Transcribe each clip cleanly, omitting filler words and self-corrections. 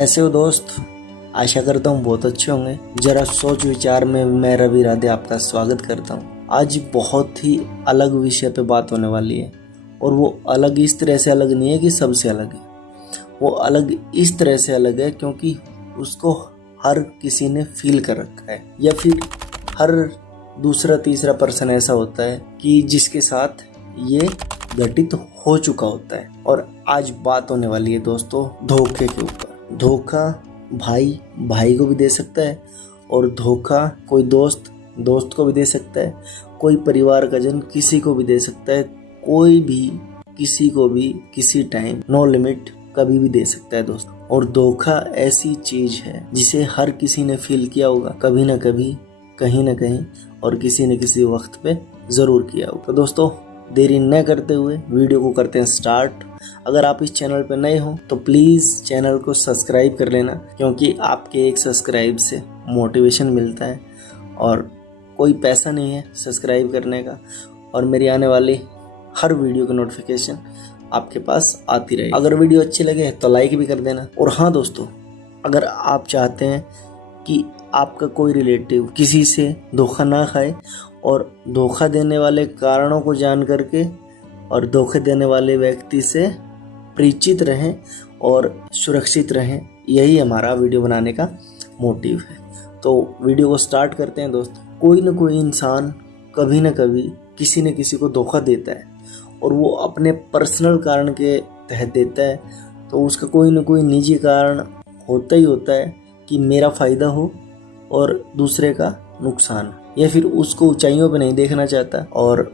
ऐसे हो दोस्त, आशा करता हूँ बहुत अच्छे होंगे। जरा सोच विचार में मैं रवि राधे आपका स्वागत करता हूँ। आज बहुत ही अलग विषय पे बात होने वाली है और वो अलग इस तरह से अलग नहीं है कि सबसे अलग है। वो अलग इस तरह से अलग है क्योंकि उसको हर किसी ने फील कर रखा है, या फिर हर दूसरा तीसरा पर्सन ऐसा होता है कि जिसके साथ ये घटित हो चुका होता है। और आज बात होने वाली है दोस्तों धोखे के ऊपर। धोखा भाई भाई को भी दे सकता है, और धोखा कोई दोस्त दोस्त को भी दे सकता है, कोई परिवार का जन किसी को भी दे सकता है। कोई भी किसी को भी किसी टाइम, नो लिमिट, कभी भी दे सकता है दोस्त। और धोखा ऐसी चीज है जिसे हर किसी ने फील किया होगा, कभी ना कभी, कहीं ना कहीं, और किसी न किसी वक्त पे जरूर किया होगा। तो दोस्तों देरी न करते हुए वीडियो को करते हैं स्टार्ट। अगर आप इस चैनल पर नए हो तो प्लीज़ चैनल को सब्सक्राइब कर लेना, क्योंकि आपके एक सब्सक्राइब से मोटिवेशन मिलता है और कोई पैसा नहीं है सब्सक्राइब करने का, और मेरी आने वाली हर वीडियो की नोटिफिकेशन आपके पास आती रहेगी। अगर वीडियो अच्छी लगे तो लाइक भी कर देना। और हाँ दोस्तों, अगर आप चाहते हैं कि आपका कोई रिलेटिव किसी से धोखा ना खाए और धोखा देने वाले कारणों को जान करके और धोखे देने वाले व्यक्ति से परिचित रहें और सुरक्षित रहें, यही हमारा वीडियो बनाने का मोटिव है। तो वीडियो को स्टार्ट करते हैं दोस्तों। कोई न कोई इंसान कभी न कभी किसी न किसी को धोखा देता है, और वो अपने पर्सनल कारण के तहत देता है। तो उसका कोई न कोई निजी कारण होता ही होता है कि मेरा फ़ायदा हो और दूसरे का नुकसान, या फिर उसको ऊंचाइयों पे नहीं देखना चाहता और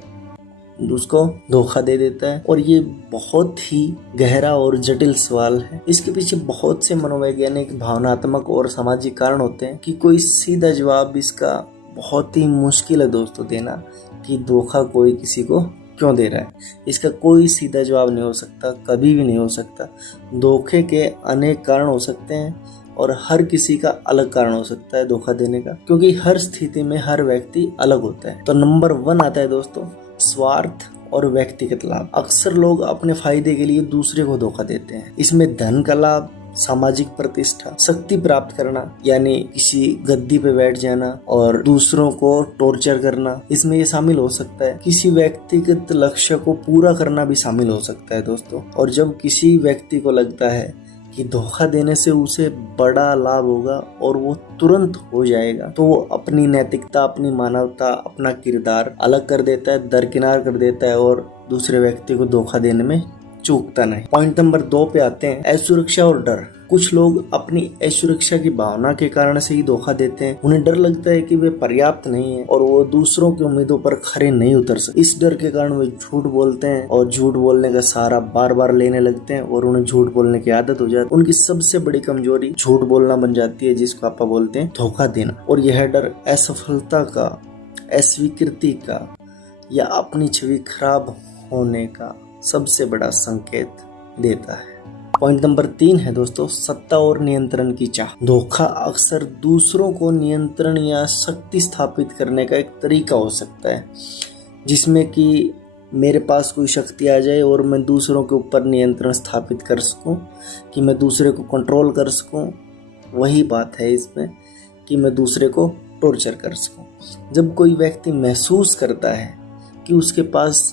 उसको धोखा दे देता है। और ये बहुत ही गहरा और जटिल सवाल है। इसके पीछे बहुत से मनोवैज्ञानिक, भावनात्मक और सामाजिक कारण होते हैं कि कोई सीधा जवाब इसका बहुत ही मुश्किल है दोस्तों देना कि धोखा कोई किसी को क्यों दे रहा है। इसका कोई सीधा जवाब नहीं हो सकता, कभी भी नहीं हो सकता। धोखे के अनेक कारण हो सकते हैं और हर किसी का अलग कारण हो सकता है धोखा देने का, क्योंकि हर स्थिति में हर व्यक्ति अलग होता है। तो नंबर 1 आता है दोस्तों स्वार्थ और व्यक्तिगत लाभ। अक्सर लोग अपने फायदे के लिए दूसरे को धोखा देते हैं। इसमें धन का लाभ, सामाजिक प्रतिष्ठा, शक्ति प्राप्त करना, यानी किसी गद्दी पे बैठ जाना और दूसरों को टॉर्चर करना, इसमें ये शामिल हो सकता है। किसी व्यक्तिगत लक्ष्य को पूरा करना भी शामिल हो सकता है दोस्तों। और जब किसी व्यक्ति को लगता है कि धोखा देने से उसे बड़ा लाभ होगा और वो तुरंत हो जाएगा, तो वो अपनी नैतिकता, अपनी मानवता, अपना किरदार अलग कर देता है, दरकिनार कर देता है और दूसरे व्यक्ति को धोखा देने में चूकता नहीं। पॉइंट नंबर 2 पे आते हैं असुरक्षा और डर। कुछ लोग अपनी असुरक्षा की भावना के कारण से ही धोखा देते हैं। उन्हें डर लगता है कि वे पर्याप्त नहीं है और वो दूसरों की उम्मीदों पर खरे नहीं उतर सकते। इस डर के कारण वे झूठ बोलते हैं और झूठ बोलने का सहारा बार बार लेने लगते हैं और उन्हें झूठ बोलने की आदत हो जाती है। उनकी सबसे बड़ी कमजोरी झूठ बोलना बन जाती है, जिसको आप बोलते हैं धोखा देना। और यह डर असफलता का, अस्वीकृति का या अपनी छवि खराब होने का सबसे बड़ा संकेत देता है। पॉइंट नंबर 3 है दोस्तों सत्ता और नियंत्रण की चाह। धोखा अक्सर दूसरों को नियंत्रण या शक्ति स्थापित करने का एक तरीका हो सकता है, जिसमें कि मेरे पास कोई शक्ति आ जाए और मैं दूसरों के ऊपर नियंत्रण स्थापित कर सकूं, कि मैं दूसरे को कंट्रोल कर सकूं। वही बात है इसमें कि मैं दूसरे को टॉर्चर कर सकूं। जब कोई व्यक्ति महसूस करता है कि उसके पास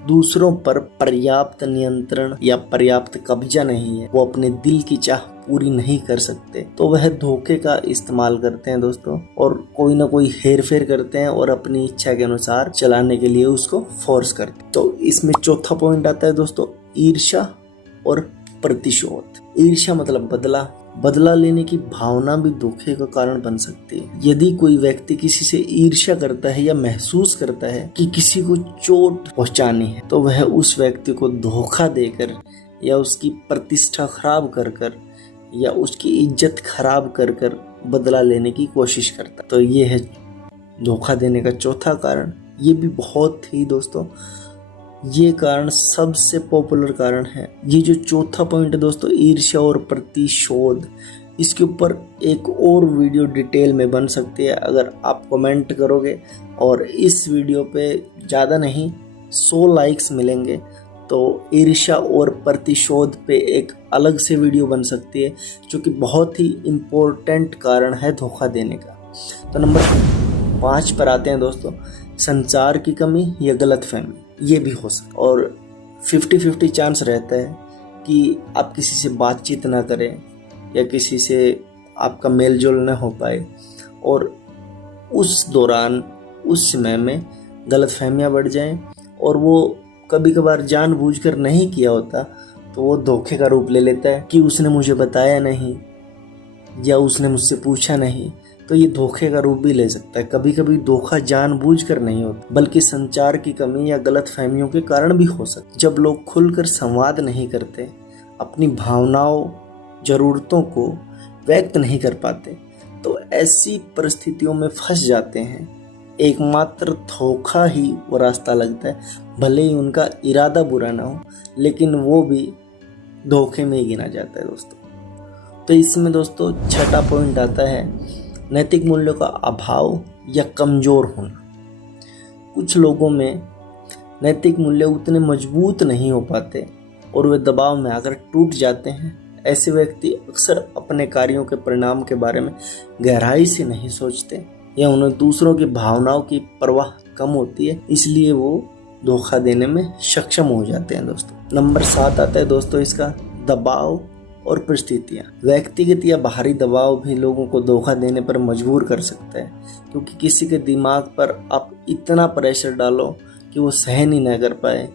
दूसरों पर पर्याप्त नियंत्रण या पर्याप्त कब्जा नहीं है, वो अपने दिल की चाह पूरी नहीं कर सकते, तो वह धोखे का इस्तेमाल करते हैं दोस्तों, और कोई ना कोई हेर फेर करते हैं और अपनी इच्छा के अनुसार चलाने के लिए उसको फोर्स करते हैं। तो इसमें चौथा पॉइंट आता है दोस्तों ईर्ष्या और प्रतिशोध। ईर्ष्या मतलब बदला लेने की भावना भी धोखे का कारण बन सकती है। यदि कोई व्यक्ति किसी से ईर्ष्या करता है या महसूस करता है कि किसी को चोट पहुंचानी है, तो वह उस व्यक्ति को धोखा देकर या उसकी प्रतिष्ठा खराब कर या उसकी इज्जत खराब कर बदला लेने की कोशिश करता है। तो ये है धोखा देने का चौथा कारण। ये भी बहुत ही दोस्तों, ये कारण सबसे पॉपुलर कारण है। ये जो चौथा पॉइंट है दोस्तों ईर्ष्या और प्रतिशोध, इसके ऊपर एक और वीडियो डिटेल में बन सकती है अगर आप कमेंट करोगे और इस वीडियो पे ज़्यादा नहीं 100 लाइक्स मिलेंगे तो ईर्ष्या और प्रतिशोध पे एक अलग से वीडियो बन सकती है, जो कि बहुत ही इम्पोर्टेंट कारण है धोखा देने का। तो नंबर 5 पर आते हैं दोस्तों, संचार की कमी या गलतफहमी। ये भी हो सकता है और 50-50 चांस रहता है कि आप किसी से बातचीत ना करें या किसी से आपका मेल जोल न हो पाए, और उस दौरान उस समय में गलतफहमियां बढ़ जाएं और वो कभी कभार जानबूझकर नहीं किया होता तो वो धोखे का रूप ले लेता है कि उसने मुझे बताया नहीं या उसने मुझसे पूछा नहीं, तो ये धोखे का रूप भी ले सकता है। कभी कभी धोखा जानबूझकर नहीं होता बल्कि संचार की कमी या गलतफहमियों के कारण भी हो सकता है। जब लोग खुलकर संवाद नहीं करते, अपनी भावनाओं जरूरतों को व्यक्त नहीं कर पाते, तो ऐसी परिस्थितियों में फंस जाते हैं। एकमात्र धोखा ही वो रास्ता लगता है, भले ही उनका इरादा बुरा ना हो, लेकिन वो भी धोखे में ही गिना जाता है दोस्तों। तो इसमें दोस्तों 6ठा पॉइंट आता है, नैतिक मूल्यों का अभाव या कमज़ोर होना। कुछ लोगों में नैतिक मूल्य उतने मजबूत नहीं हो पाते और वे दबाव में आकर टूट जाते हैं। ऐसे व्यक्ति अक्सर अपने कार्यों के परिणाम के बारे में गहराई से नहीं सोचते या उन्हें दूसरों की भावनाओं की परवाह कम होती है, इसलिए वो धोखा देने में सक्षम हो जाते हैं दोस्तों। नंबर 7 आता है दोस्तों इसका, दबाव और परिस्थितियाँ। व्यक्तिगत या बाहरी दबाव भी लोगों को धोखा देने पर मजबूर कर सकता है, क्योंकि किसी के दिमाग पर आप इतना प्रेशर डालो कि वो सहन ही न कर पाए।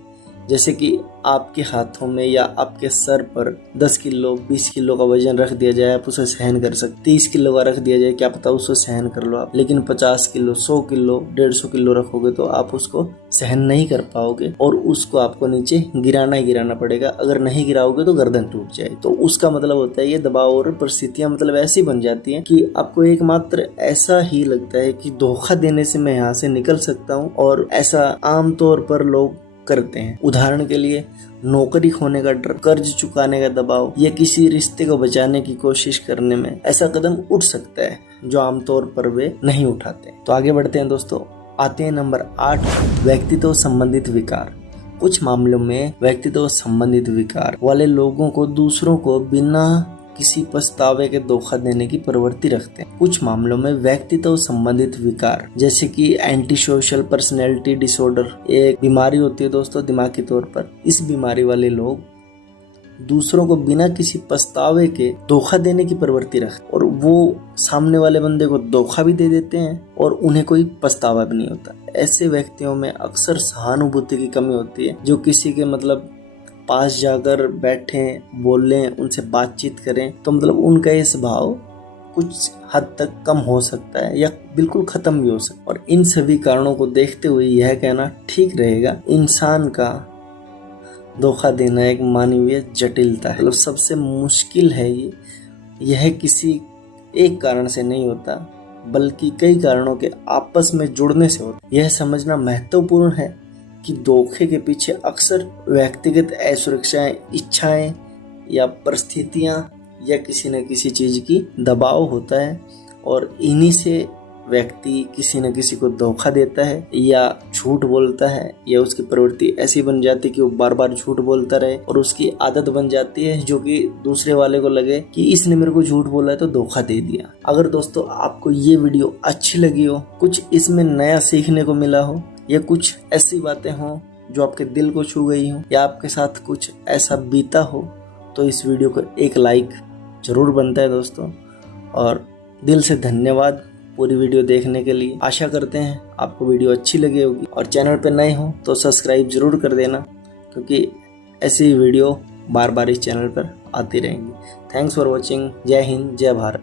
जैसे कि आपके हाथों में या आपके सर पर 10 किलो 20 किलो का वजन रख दिया जाए, आप उसे सहन कर सकते। 30 किलो का रख दिया जाए, क्या पता उसको सहन कर लो आप, लेकिन 50 किलो 100 किलो 150 किलो रखोगे तो आप उसको सहन नहीं कर पाओगे और उसको आपको नीचे गिराना ही गिराना पड़ेगा। अगर नहीं गिराओगे तो गर्दन टूट जाए। तो उसका मतलब होता है ये दबाव और परिस्थितियां मतलब ऐसी बन जाती हैं कि आपको एकमात्र ऐसा ही लगता है कि धोखा देने से मैं यहाँ से निकल सकता हूँ, और ऐसा आमतौर पर लोग करते हैं। उदाहरण के लिए नौकरी खोने का डर, कर्ज चुकाने का दबाव या किसी रिश्ते को बचाने की कोशिश करने में ऐसा कदम उठ सकता है जो आमतौर पर वे नहीं उठाते। तो आगे बढ़ते हैं दोस्तों, आते हैं नंबर 8, व्यक्तित्व संबंधित विकार। कुछ मामलों में व्यक्तित्व संबंधित विकार वाले लोगों को दूसरों को बिना किसी पछतावे के धोखा देने की प्रवृत्ति रखते हैं। कुछ मामलों में व्यक्तित्व संबंधित विकार जैसे कि एंटी सोशल पर्सनैलिटी डिसऑर्डर एक बीमारी होती है दोस्तों दिमागी तौर पर। इस बीमारी वाले लोग दूसरों को बिना किसी पछतावे के धोखा देने की प्रवृत्ति रखते हैं और वो सामने वाले बंदे को धोखा भी दे देते हैं और उन्हें कोई पछतावा भी नहीं होता। ऐसे व्यक्तियों में अक्सर सहानुभूति की कमी होती है, जो किसी के मतलब पास जाकर बैठें, बोलें, उनसे बातचीत करें तो मतलब उनका ये स्वभाव कुछ हद तक कम हो सकता है या बिल्कुल खत्म भी हो सकता है। और इन सभी कारणों को देखते हुए यह कहना ठीक रहेगा, इंसान का धोखा देना एक मानवीय जटिलता है। मतलब सबसे मुश्किल है यह किसी एक कारण से नहीं होता बल्कि कई कारणों के आपस में जुड़ने से होता। यह समझना महत्वपूर्ण है कि धोखे के पीछे अक्सर व्यक्तिगत असुरक्षाएं, इच्छाएं या परिस्थितियां या किसी न किसी चीज की दबाव होता है और इन्हीं से व्यक्ति किसी न किसी को धोखा देता है या झूठ बोलता है, या उसकी प्रवृत्ति ऐसी बन जाती है कि वो बार बार झूठ बोलता रहे और उसकी आदत बन जाती है, जो कि दूसरे वाले को लगे कि इसने मेरे को झूठ बोला है तो धोखा दे दिया। अगर दोस्तों आपको ये वीडियो अच्छी लगी हो, कुछ इसमें नया सीखने को मिला हो या कुछ ऐसी बातें हों जो आपके दिल को छू गई हो या आपके साथ कुछ ऐसा बीता हो, तो इस वीडियो को एक लाइक जरूर बनता है दोस्तों। और दिल से धन्यवाद पूरी वीडियो देखने के लिए। आशा करते हैं आपको वीडियो अच्छी लगी होगी और चैनल पर नए हो तो सब्सक्राइब जरूर कर देना, क्योंकि ऐसी वीडियो बार बार इस चैनल पर आती रहेंगी। Thanks for watching. जय हिंद, जय भारत।